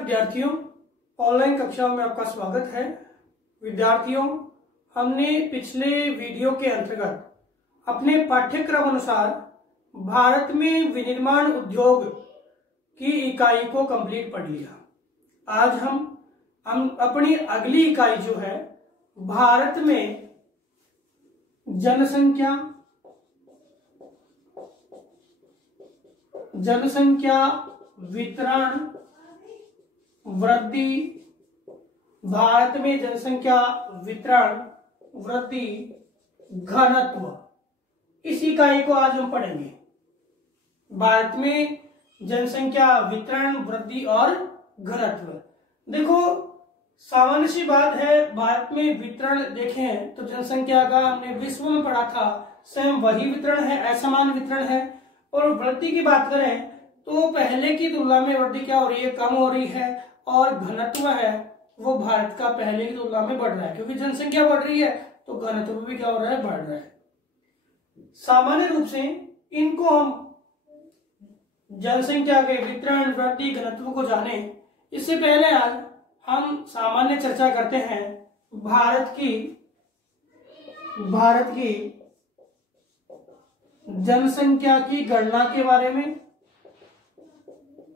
विद्यार्थियों, ऑनलाइन कक्षाओं में आपका स्वागत है। विद्यार्थियों, हमने पिछले वीडियो के अंतर्गत अपने पाठ्यक्रम अनुसार भारत में विनिर्माण उद्योग की इकाई को कंप्लीट पढ़ लिया। आज हम अपनी अगली इकाई जो है भारत में जनसंख्या वितरण वृद्धि, भारत में जनसंख्या वितरण वृद्धि घनत्व, इस इकाई को आज हम पढ़ेंगे। भारत में जनसंख्या वितरण वृद्धि और घनत्व। देखो, सामान्य सी बात है, भारत में वितरण देखें तो जनसंख्या का हमने विश्व में पढ़ा था, सेम वही वितरण है, असमान वितरण है। और वृद्धि की बात करें तो पहले की तुलना में वृद्धि क्या हो रही है, कम हो रही है। और घनत्व है वो भारत का पहले की तुलना में बढ़ रहा है, क्योंकि जनसंख्या बढ़ रही है तो घनत्व भी क्या हो रहा है, बढ़ रहा है। सामान्य रूप से इनको हम जनसंख्या के वितरण वृद्धि घनत्व को जाने, इससे पहले आज हम सामान्य चर्चा करते हैं भारत की जनसंख्या की गणना के बारे में।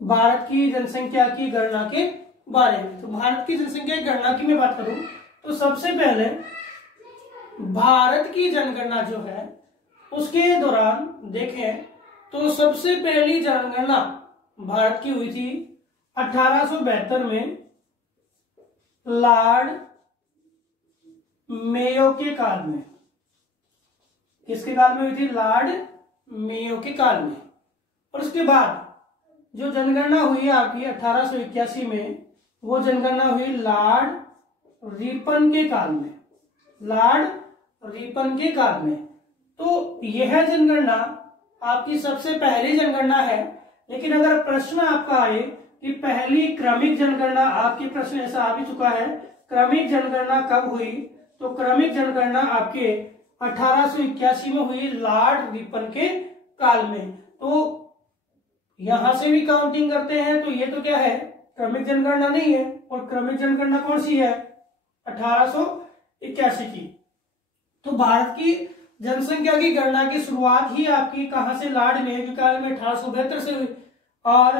भारत की जनसंख्या की गणना के बारे में तो भारत की जनसंख्या की गणना की मैं बात करूं तो सबसे पहले भारत की जनगणना जो है उसके दौरान देखें तो सबसे पहली जनगणना भारत की हुई थी 1872 में लॉर्ड मेयो के काल में। किसके काल में हुई थी? लॉर्ड मेयो के काल में। और उसके बाद जो जनगणना हुई आपकी 1881 में, वो जनगणना हुई लॉर्ड रिपन के काल में। लॉर्ड रिपन के काल में। तो यह जनगणना आपकी सबसे पहली जनगणना है। लेकिन अगर प्रश्न आपका आए कि पहली क्रमिक जनगणना, आपकी प्रश्न ऐसा आ भी चुका है, क्रमिक जनगणना कब हुई, तो क्रमिक जनगणना आपके 1881 में हुई लॉर्ड रिपन के काल में। तो यहां से भी काउंटिंग करते हैं तो ये तो क्या है, क्रमिक जनगणना नहीं है। और क्रमिक जनगणना कौन सी है? 1881 की। तो भारत की जनसंख्या की गणना की शुरुआत ही आपकी कहां से? लॉर्ड मेयो के काल में 1872 से हुई। और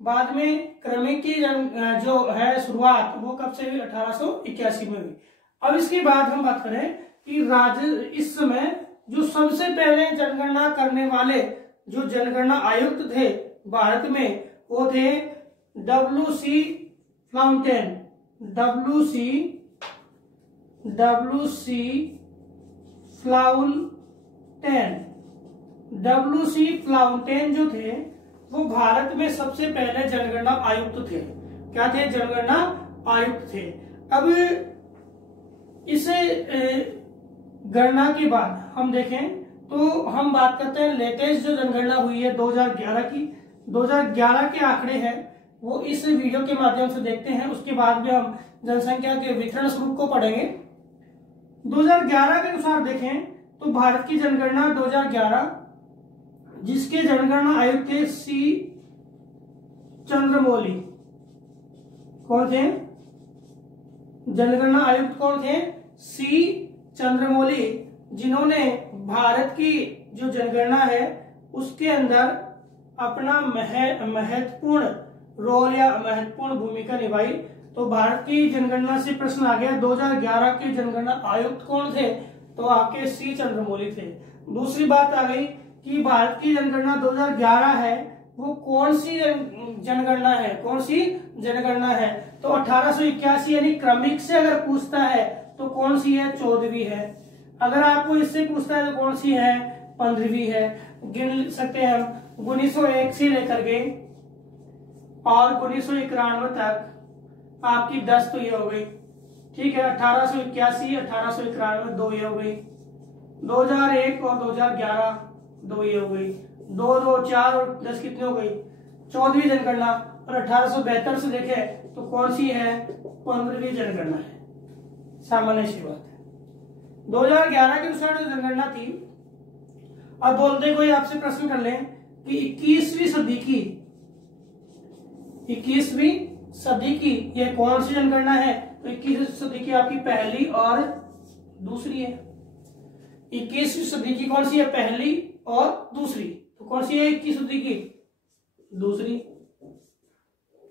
बाद में क्रमिक की जो है शुरुआत वो कब से हुई? 1881 में हुई। अब इसके बाद हम बात करें कि इस समय जो सबसे पहले जनगणना करने वाले जो जनगणना आयुक्त थे भारत में, वो थे डब्ल्यू.सी. फ्लाउंटेन। डब्ल्यू.सी. फ्लाउंटेन जो थे वो भारत में सबसे पहले जनगणना आयुक्त थे। क्या थे? जनगणना आयुक्त थे। अब इसे गणना के बाद हम देखें तो हम बात करते हैं लेटेस्ट जो जनगणना हुई है 2011 की। 2011 के आंकड़े हैं वो इस वीडियो के माध्यम से देखते हैं। उसके बाद में हम जनसंख्या के वितरण स्वरूप को पढ़ेंगे। 2011 के अनुसार देखें तो भारत की जनगणना 2011, जिसके जनगणना आयुक्त थे सी चंद्रमौली। कौन थे जनगणना आयुक्त? कौन थे? सी चंद्रमौली, जिन्होंने भारत की जो जनगणना है उसके अंदर अपना महत्वपूर्ण रोल या महत्वपूर्ण भूमिका निभाई। तो भारत की जनगणना से प्रश्न आ गया 2011 के जनगणना आयुक्त कौन थे? तो आपके सी चंद्रमौली थे। दूसरी बात आ गई कि भारत की जनगणना 2011 है वो कौन सी जनगणना है? कौन सी जनगणना है? तो 1881 यानी क्रमिक से अगर पूछता है तो कौन सी है? 14वीं है। अगर आपको इससे पूछता है तो कौन सी है? 15वीं है। गिन सकते हैं हम 1901 से लेकर के और 1991 तक आपकी 10 तो ये हो गई, ठीक है। 1881, 1891 2 ये हो गई। 2001 और 2011 2 ये हो गई। 2, 2, 4 और 10 कितनी हो गई? 14वीं जनगणना। और 1872 से देखे तो कौन सी है? 15वीं जनगणना है। सामान्य सी बात है। 2011 के अनुसार जो जनगणना थी, अब बोलते कोई आपसे प्रश्न कर ले कि 21वीं सदी की यह कौन सी जनगणना है? तो 21वीं सदी की आपकी पहली और दूसरी है। 21वीं सदी की कौन सी है? पहली और दूसरी। तो कौन सी है 21वीं सदी की? दूसरी।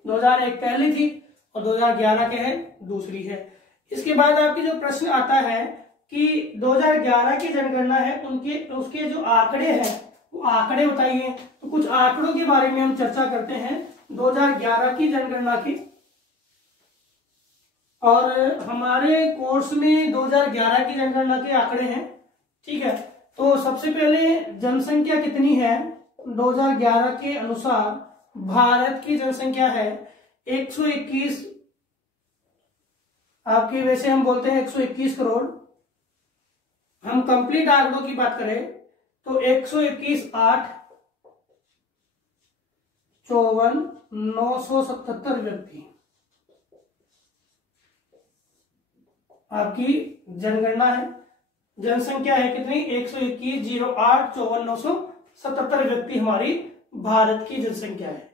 2001 पहली थी और 2011 के है दूसरी है। इसके बाद आपकी जो प्रश्न आता है कि 2011 की जनगणना है उसके जो आंकड़े हैं वो आंकड़े बताइए। तो कुछ आंकड़ों के बारे में हम चर्चा करते हैं 2011 की जनगणना की। और हमारे कोर्स में 2011 की जनगणना के आंकड़े हैं, ठीक है। तो सबसे पहले जनसंख्या कितनी है? 2011 के अनुसार भारत की जनसंख्या है 121, आपकी वैसे हम बोलते हैं 121 करोड़। हम कंप्लीट आंकड़ों की बात करें तो 121,854,977 व्यक्ति आपकी जनगणना है। जनसंख्या है कितनी? 121,08,54,977 व्यक्ति हमारी भारत की जनसंख्या है।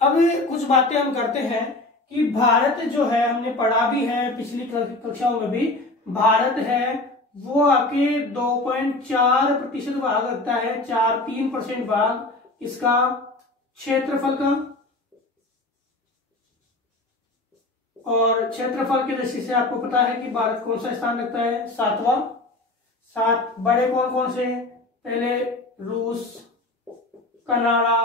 अब कुछ बातें हम करते हैं कि भारत जो है, हमने पढ़ा भी है पिछली कक्षाओं में भी, भारत है वो आपके 2.4% भाग रखता है, 4-3% भाग इसका क्षेत्रफल का। और क्षेत्रफल की दृष्टि से आपको पता है कि भारत कौन सा स्थान रखता है? 7वां। 7 बड़े कौन कौन से? पहले रूस, कनाडा,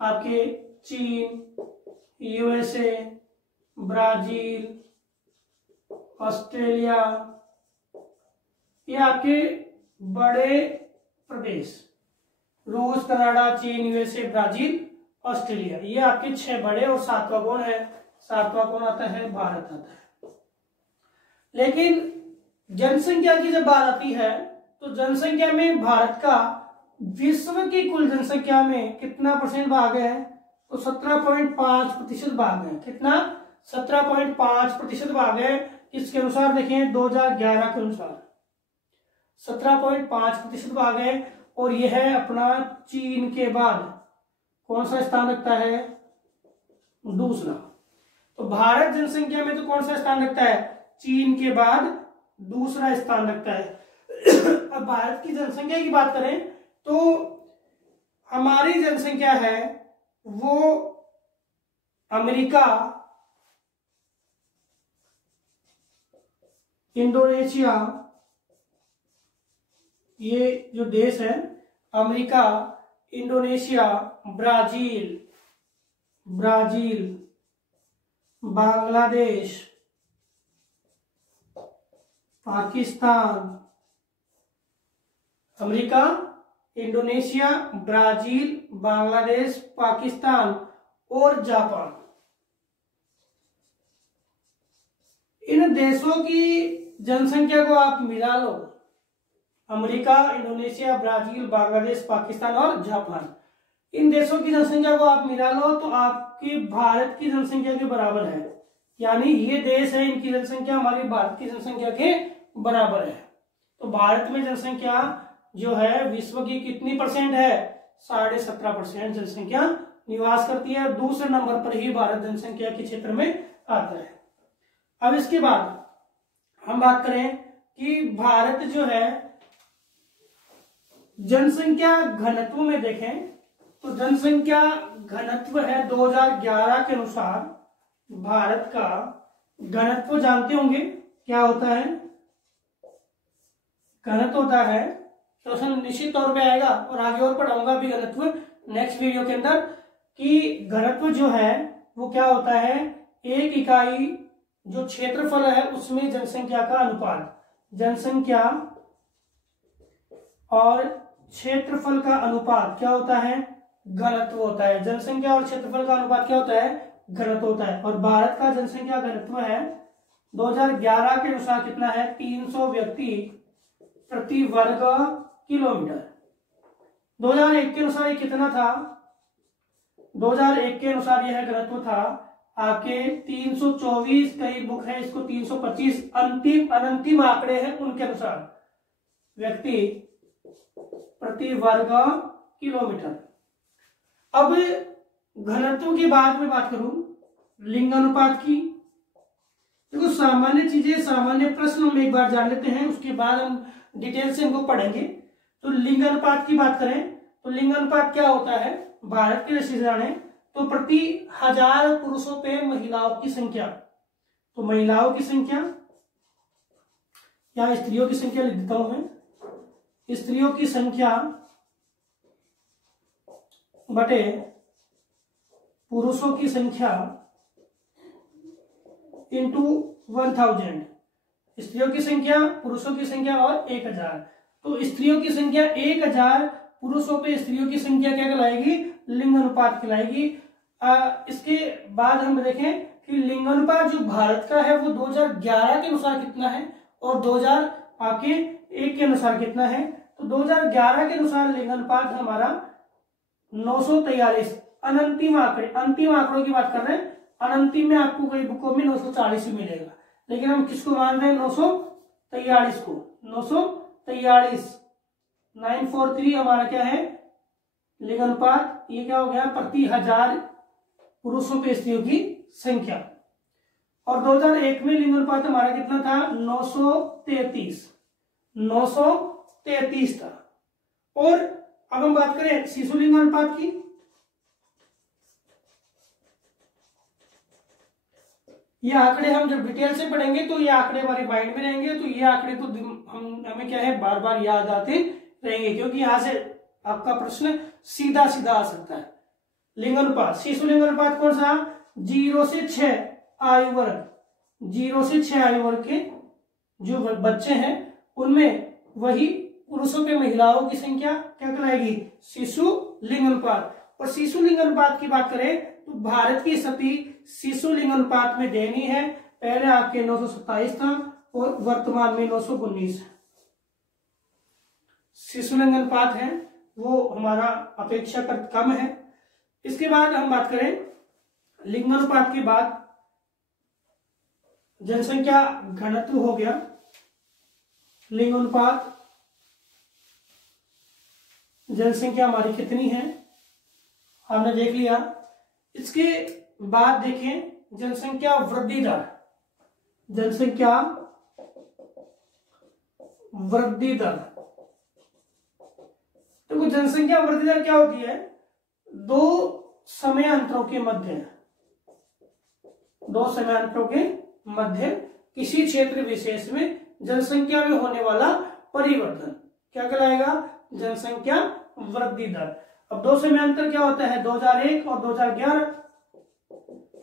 आपके चीन, यूएसए, ब्राजील, ऑस्ट्रेलिया, ये आपके बड़े प्रदेश। रूस, कनाडा, चीन, यूएसए, ब्राजील, ऑस्ट्रेलिया, ये आपके 6 बड़े। और 7वां कौन है? 7वां कौन आता है? भारत आता है। लेकिन जनसंख्या की जब बात आती है तो जनसंख्या में भारत का विश्व की कुल जनसंख्या में कितना परसेंट भाग है? तो 17.5% भाग है। कितना? 17.5% भाग है। इसके अनुसार देखें 2011 के अनुसार 17.5% भाग है। और यह है अपना चीन के बाद कौन सा स्थान रखता है? दूसरा। तो भारत जनसंख्या में तो कौन सा स्थान रखता है? चीन के बाद दूसरा स्थान रखता है। अब भारत की जनसंख्या की बात करें तो हमारी जनसंख्या है वो अमेरिका, इंडोनेशिया, ये जो देश है America, Indonesia, Brazil, Bangladesh, Pakistan, America, Indonesia, Brazil, Bangladesh, Pakistan और जापान। इन देशों की जनसंख्या को आप मिला लो, America, Indonesia, Brazil, Bangladesh, Pakistan और जापान, इन देशों की जनसंख्या को आप मिला लो तो आपकी भारत की जनसंख्या के बराबर है। यानी ये देश है, इनकी जनसंख्या हमारी भारत की जनसंख्या के बराबर है। तो भारत में जनसंख्या जो है विश्व की कितनी परसेंट है? 17.5% जनसंख्या निवास करती है। दूसरे नंबर पर ही भारत जनसंख्या के क्षेत्र में आता है। अब इसके बाद हम बात करें कि भारत जो है जनसंख्या घनत्व में देखें तो जनसंख्या घनत्व है 2011 के अनुसार भारत का घनत्व जानते होंगे क्या होता है? घनत्व होता है, क्वेश्चन निश्चित तौर पे आएगा और आगे और पढ़ाऊंगा भी घनत्व नेक्स्ट वीडियो के अंदर कि घनत्व जो है वो क्या होता है? एक इकाई जो क्षेत्रफल है उसमें जनसंख्या का अनुपात, जनसंख्या और क्षेत्रफल का अनुपात क्या होता है? घनत्व होता है। जनसंख्या और क्षेत्रफल का अनुपात क्या होता है? घनत्व होता है। और भारत का जनसंख्या घनत्व है 2011 के अनुसार कितना है? 300 व्यक्ति प्रति वर्ग किलोमीटर। 2001 के अनुसार ये कितना था? 2001 के अनुसार यह घनत्व था आपके 324, कई बुक है इसको 325, अंतिम आंकड़े हैं उनके अनुसार व्यक्ति प्रति वर्ग किलोमीटर। अब घनत्व के बाद में बात करूं लिंगानुपात की। देखो सामान्य चीजें, सामान्य प्रश्न हम एक बार जान लेते हैं, उसके बाद हम डिटेल से इनको पढ़ेंगे। तो लिंगानुपात की बात करें तो लिंगानुपात क्या होता है, भारत के जैसे जाने तो प्रति 1000 पुरुषों पे महिलाओं की संख्या, तो महिलाओं की संख्या या स्त्रियों की संख्या लिख देता हूं मैं, स्त्रियों की संख्या बटे पुरुषों की संख्या इंटू 1000, स्त्रियों की संख्या, पुरुषों की संख्या और 1000। तो स्त्रियों की संख्या 1000, पुरुषों पे स्त्रियों की संख्या क्या कहलाएगी, लिंगानुपात कहलाएगी। इसके बाद हम देखें कि लिंगानुपात जो भारत का है वो 2011 के अनुसार कितना है और 2001 के अनुसार कितना है। तो 2011 के अनुसार लिंगानुपात हमारा 943, अंतिम आंकड़ों की बात कर रहे हैं, अनंतिम में आपको कई बुकों में 940 मिलेगा, लेकिन हम किसको मान रहे हैं, 943 को, 943, 943 हमारा क्या है लिंगानुपात, ये क्या हो गया प्रति 1000 पुरुषों पे स्त्रियों की संख्या। और 2001 में लिंगानुपात हमारा कितना था, 933 था। और अब हम बात करें शिशु लिंगानुपात की। ये आंकड़े हम जब डिटेल से पढ़ेंगे तो ये आंकड़े हमारे माइंड में रहेंगे, तो ये आंकड़े तो हमें क्या है बार बार याद आते रहेंगे, क्योंकि यहां से आपका प्रश्न सीधा आ सकता है। लिंगानुपात, शिशु लिंगानुपात कौन सा, 0 से 6 आयु वर्ग, 0 से 6 आयु वर्ग के जो बच्चे हैं उनमें वही पुरुषों पे महिलाओं की संख्या क्या कहलाएगी, शिशु लिंगानुपात। और शिशु लिंगानुपात की बात करें तो भारत की स्थिति शिशु लिंगानुपात में दयनीय है, पहले आपके 927 था और वर्तमान में 919 शिशु लिंगानुपात है, वो हमारा अपेक्षाकृत कम है। इसके बाद हम बात करें लिंगानुपात के बाद जनसंख्या घनत्व हो गया, लिंगानुपात जनसंख्या हमारी कितनी है हमने देख लिया। इसके बाद देखें जनसंख्या वृद्धि दर, जनसंख्या वृद्धि दर। तो जनसंख्या वृद्धि दर क्या होती है, दो समयांतरों के मध्य किसी क्षेत्र विशेष में जनसंख्या में होने वाला परिवर्तन क्या कहलाएगा, जनसंख्या वृद्धि दर। अब दो समयांतर क्या होता है, 2001 और 2011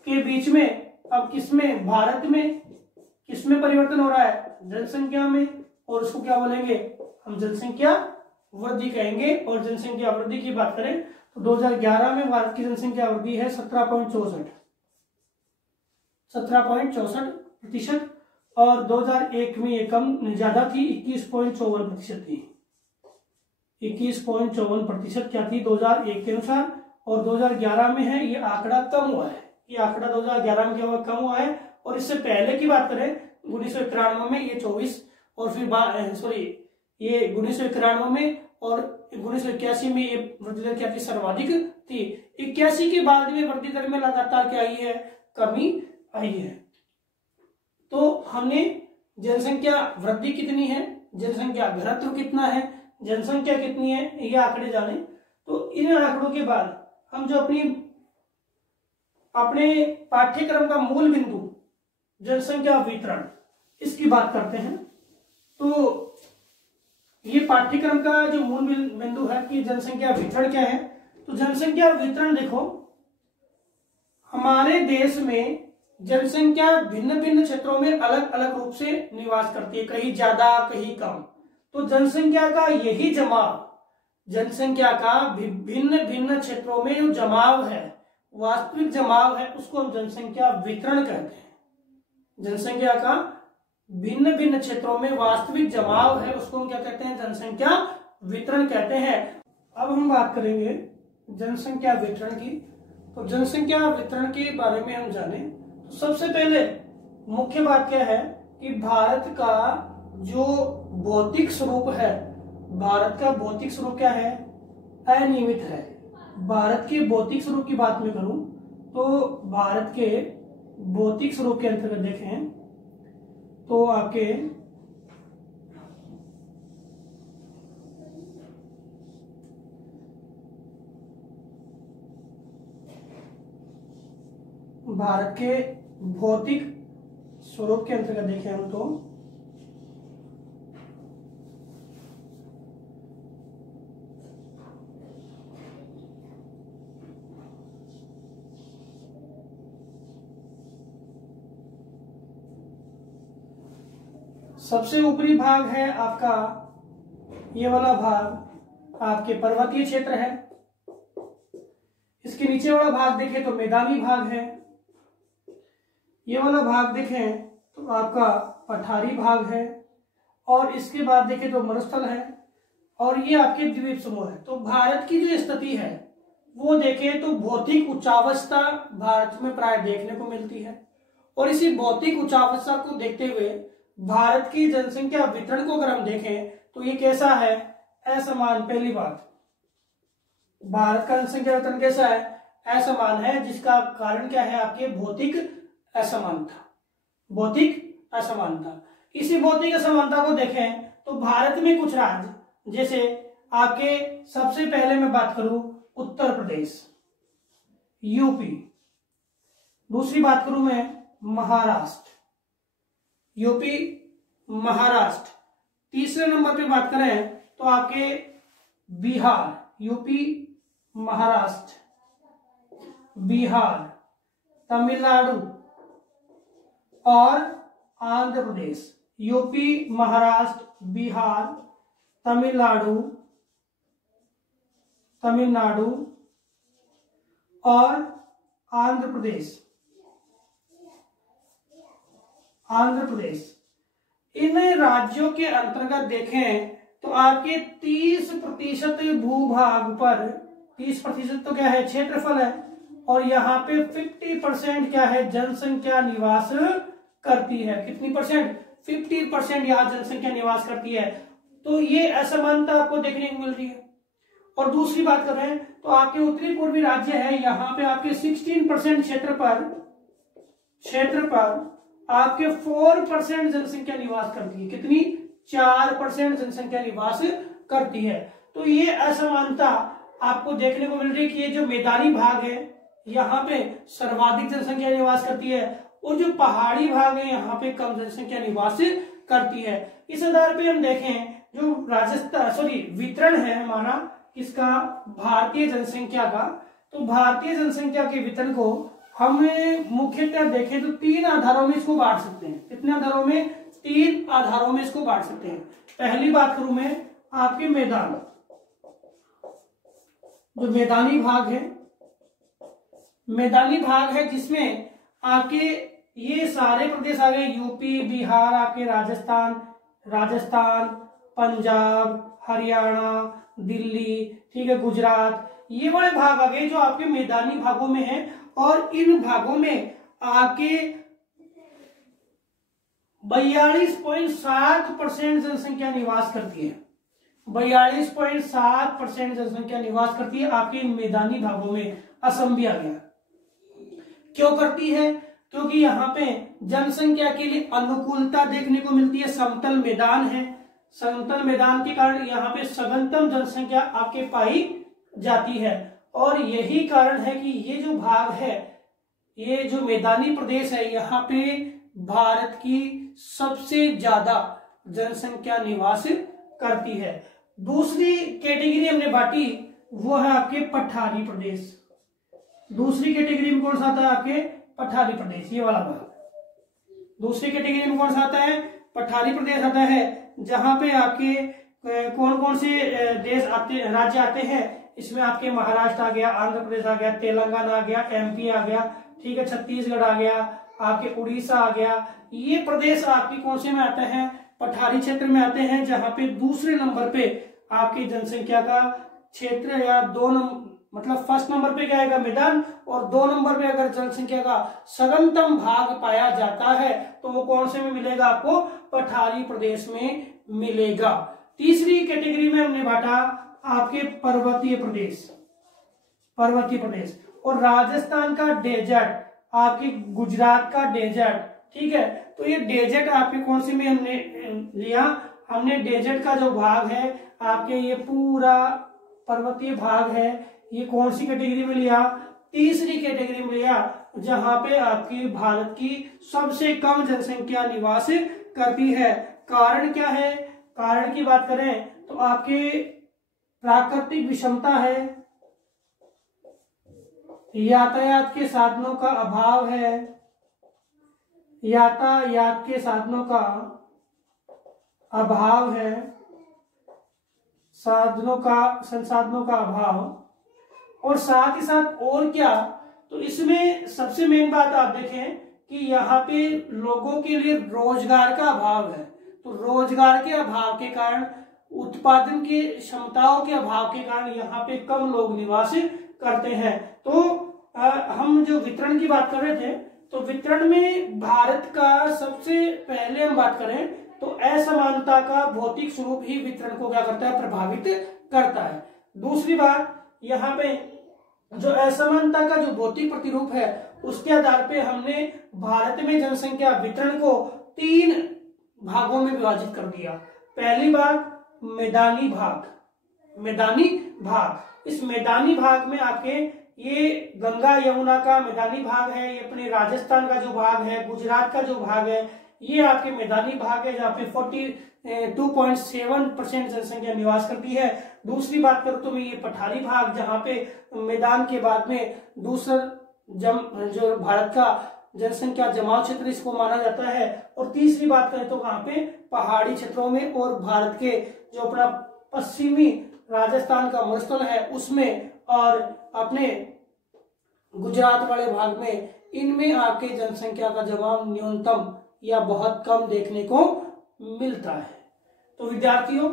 के बीच में अब किसमें, भारत में किसमें परिवर्तन हो रहा है, जनसंख्या में, और उसको क्या बोलेंगे हम, जनसंख्या वृद्धि कहेंगे। और जनसंख्या वृद्धि की बात करें तो 2011 में भारत की जनसंख्या वृद्धि है 17.64%, और 2001 में ये कम ज्यादा थी, 21.54% थी, 21.54% क्या थी 2001 के अनुसार। और 2011 में है ये आंकड़ा कम हुआ है, ये आंकड़ा 2011 में क्या हुआ, कम हुआ है। और इससे पहले की बात करें 1991 में ये 24, और फिर ये 1991 में और 1981 में ये वृद्धि दर क्या थी, सर्वाधिक थी। 81 के बाद में वृद्धि दर में लगातार क्या आई है, कमी आई है। तो हमने जनसंख्या वृद्धि कितनी है, जनसंख्या घनत्व कितना है, जनसंख्या कितनी है, ये आंकड़े जाने। तो इन आंकड़ों के बाद हम जो अपने पाठ्यक्रम का मूल बिंदु जनसंख्या वितरण, इसकी बात करते हैं। तो ये पाठ्यक्रम का जो मूल बिंदु है कि जनसंख्या वितरण क्या है। तो जनसंख्या वितरण देखो, हमारे देश में जनसंख्या भिन्न भिन्न क्षेत्रों में अलग अलग रूप से निवास करती है, कहीं ज्यादा कहीं कम। तो जनसंख्या का यही जमाव, जनसंख्या का भिन्न भिन्न क्षेत्रों में जो जमाव है, वास्तविक जमाव है, उसको हम जनसंख्या वितरण कहते हैं। जनसंख्या का भिन्न भिन्न क्षेत्रों में वास्तविक जमाव है, उसको हम क्या कहते हैं, जनसंख्या वितरण कहते हैं। अब हम बात करेंगे जनसंख्या वितरण की। तो जनसंख्या वितरण के बारे में हम जाने तो सबसे पहले मुख्य बात क्या है कि भारत का जो भौतिक स्वरूप है, भारत का भौतिक स्वरूप क्या है, अनियमित है। भारत के भौतिक स्वरूप की बात में करूं तो भारत के भौतिक स्वरूप के अंतर्गत देखें तो आपके भारत के भौतिक स्वरूप के अंतर्गत देखें हम तो सबसे ऊपरी भाग है आपका ये वाला भाग आपके पर्वतीय क्षेत्र है। इसके नीचे वाला भाग देखें तो मैदानी भाग है। ये वाला भाग देखें तो आपका पठारी भाग है और इसके बाद देखें तो मरुस्थल है और ये आपके द्वीप समूह है। तो भारत की जो स्थिति है वो देखें तो भौतिक उच्चावस्था भारत में प्राय देखने को मिलती है और इसी भौतिक उच्चावस्था को देखते हुए भारत की जनसंख्या वितरण को अगर हम देखें तो ये कैसा है, असमान। पहली बात, भारत का जनसंख्या वितरण कैसा है, असमान है, जिसका कारण क्या है, आपके भौतिक असमानता। भौतिक असमानता, इसी भौतिक असमानता को देखें तो भारत में कुछ राज्य, जैसे आपके सबसे पहले मैं बात करूं उत्तर प्रदेश, यूपी, दूसरी बात करूं मैं महाराष्ट्र, यूपी, महाराष्ट्र, तीसरे नंबर पे बात करें तो आपके बिहार, यूपी, महाराष्ट्र, बिहार, तमिलनाडु और आंध्र प्रदेश। यूपी, महाराष्ट्र, बिहार, तमिलनाडु और आंध्र प्रदेश। इन राज्यों के अंतर्गत देखें तो आपके 30% भूभाग पर, 30% तो क्या है, क्षेत्रफल है, और यहाँ पे 50% क्या है, जनसंख्या निवास करती है। कितनी परसेंट, 50% यहाँ जनसंख्या निवास करती है। तो ये असमानता आपको देखने को मिल रही है। और दूसरी बात कर रहे हैं तो आपके उत्तरी पूर्वी राज्य है, यहाँ पे आपके 16% क्षेत्र पर आपके 4% जनसंख्या निवास करती है। कितनी, 4% जनसंख्या निवास करती है। तो ये असमानता आपको देखने को मिल रही है कि ये जो मैदानी भाग है यहाँ पे सर्वाधिक जनसंख्या निवास करती है और जो पहाड़ी भाग है यहाँ पे कम जनसंख्या निवास करती है। इस आधार पे हम देखें जो वितरण है हमारा किसका, भारतीय जनसंख्या का, तो भारतीय जनसंख्या के वितरण को हम मुख्यतः देखें तो 3 आधारों में इसको बांट सकते हैं। कितने आधारों में, 3 आधारों में इसको बांट सकते हैं। पहली बात करूं मैं आपके मैदान, जो मैदानी भाग है जिसमें आपके ये सारे प्रदेश आ गए, यूपी, बिहार, आपके राजस्थान, पंजाब, हरियाणा, दिल्ली, ठीक है, गुजरात, ये बड़े भाग आ गए जो आपके मैदानी भागों में हैं। और इन भागों में आपके 42.7% जनसंख्या निवास करती है। 42.7% जनसंख्या निवास करती है आपके मैदानी भागों में। असम भी आ गया। क्यों करती है, क्योंकि यहाँ पे जनसंख्या के लिए अनुकूलता देखने को मिलती है। समतल मैदान है, समतल मैदान के कारण यहाँ पे सघनतम जनसंख्या आपके पाई जाती है। और यही कारण है कि ये जो भाग है, ये जो मैदानी प्रदेश है, यहाँ पे भारत की सबसे ज्यादा जनसंख्या निवास करती है। दूसरी कैटेगरी हमने बांटी वो है आपके पठारी प्रदेश। दूसरी कैटेगरी में कौन सा आता है, आपके पठारी प्रदेश, ये वाला भाग। दूसरी कैटेगरी में कौन सा आता है, पठारी प्रदेश आता है, जहां पे आपके कौन कौन से राज्य आते हैं। इसमें आपके महाराष्ट्र आ गया, आंध्र प्रदेश आ गया, तेलंगाना आ गया, एमपी आ गया, ठीक है, छत्तीसगढ़ आ गया, आपके उड़ीसा आ गया। ये प्रदेश आपके कौन से में आते हैं, पठारी क्षेत्र में आते हैं, जहां पे दूसरे नंबर पे आपकी जनसंख्या का क्षेत्र या मतलब फर्स्ट नंबर पे क्या आएगा, मैदान, और 2 नंबर पे अगर जनसंख्या का सघनतम भाग पाया जाता है तो वो कौन से में मिलेगा, आपको पठारी प्रदेश में मिलेगा। तीसरी कैटेगरी में हमने बांटा आपके पर्वतीय प्रदेश। पर्वतीय प्रदेश, और राजस्थान का डेजर्ट, आपकी गुजरात का डेजर्ट, ठीक है। तो ये डेजर्ट आपके कौन सी में हमने लिया, हमने डेजर्ट का जो भाग है आपके ये पूरा पर्वतीय भाग है, ये कौन सी कैटेगरी में लिया, तीसरी कैटेगरी में लिया, जहां पे आपकी भारत की सबसे कम जनसंख्या निवास करती है। कारण क्या है, कारण की बात करें तो आपके प्राकृतिक विषमता है, यातायात के साधनों का अभाव है, यातायात के साधनों का अभाव है, संसाधनों का अभाव, और साथ ही साथ और क्या, तो इसमें सबसे मेन बात आप देखें कि यहाँ पे लोगों के लिए रोजगार का अभाव है। तो रोजगार के अभाव के कारण, उत्पादन की क्षमताओं के अभाव के कारण यहाँ पे कम लोग निवास करते हैं। तो हम जो वितरण की बात कर रहे थे, तो वितरण में भारत का सबसे पहले हम बात करें तो असमानता का भौतिक स्वरूप ही वितरण को क्या करता है, प्रभावित करता है। दूसरी बात, यहाँ पे जो असमानता का जो भौतिक प्रतिरूप है उसके आधार पे हमने भारत में जनसंख्या वितरण को 3 भागों में विभाजित कर दिया। पहली बात मैदानी भाग, इस मैदानी भाग में आपके ये गंगा यमुना का मैदानी भाग है, ये अपने राजस्थान का जो भाग है, गुजरात का जो भाग है, ये आपके मैदानी भाग है जहाँ पे 42.7% जनसंख्या निवास करती है। दूसरी बात करूं तो मैं ये पठारी भाग, जहाँ पे मैदान के बाद में दूसरा जो भारत का जनसंख्या जमाव क्षेत्र इसको माना जाता है। और तीसरी बात करें तो वहां पे पहाड़ी क्षेत्रों में और भारत के जो अपना पश्चिमी राजस्थान का मरुस्थल है उसमें, और अपने गुजरात वाले भाग में, इनमें आपके जनसंख्या का जमाव न्यूनतम या बहुत कम देखने को मिलता है। तो विद्यार्थियों,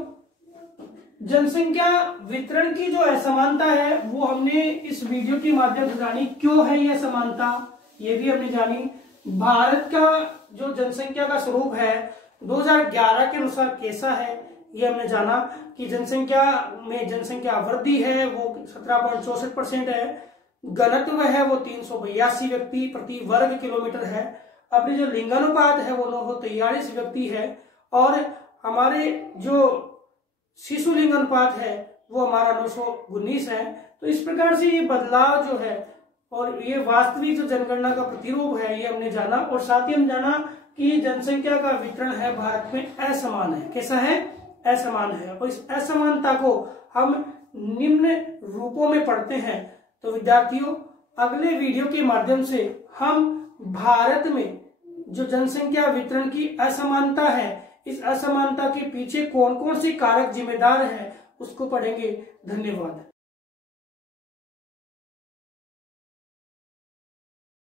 जनसंख्या वितरण की जो असमानता है वो हमने इस वीडियो के माध्यम से जानी, क्यों है ये असमानता ये भी हमने जानी। भारत का जो जनसंख्या का स्वरूप है 2011 के अनुसार कैसा है ये हमने जाना, कि जनसंख्या में जनसंख्या वृद्धि है वो 17.64% है, घनत्व है वो 382 व्यक्ति प्रति वर्ग किलोमीटर है, अपनी जो लिंगानुपात है वो 943 व्यक्ति है, और हमारे जो शिशु लिंग अनुपात है वो हमारा 919 है। तो इस प्रकार से ये बदलाव जो है और ये वास्तविक जो जनगणना का प्रतिरूप है ये हमने जाना, और साथ ही हम जाना कि जनसंख्या का वितरण है भारत में असमान है। कैसा है? असमान है। और इस असमानता को हम निम्न रूपों में पढ़ते हैं। तो विद्यार्थियों, अगले वीडियो के माध्यम से हम भारत में जो जनसंख्या वितरण की असमानता है, इस असमानता के पीछे कौन कौन से कारक जिम्मेदार हैं उसको पढ़ेंगे। धन्यवाद।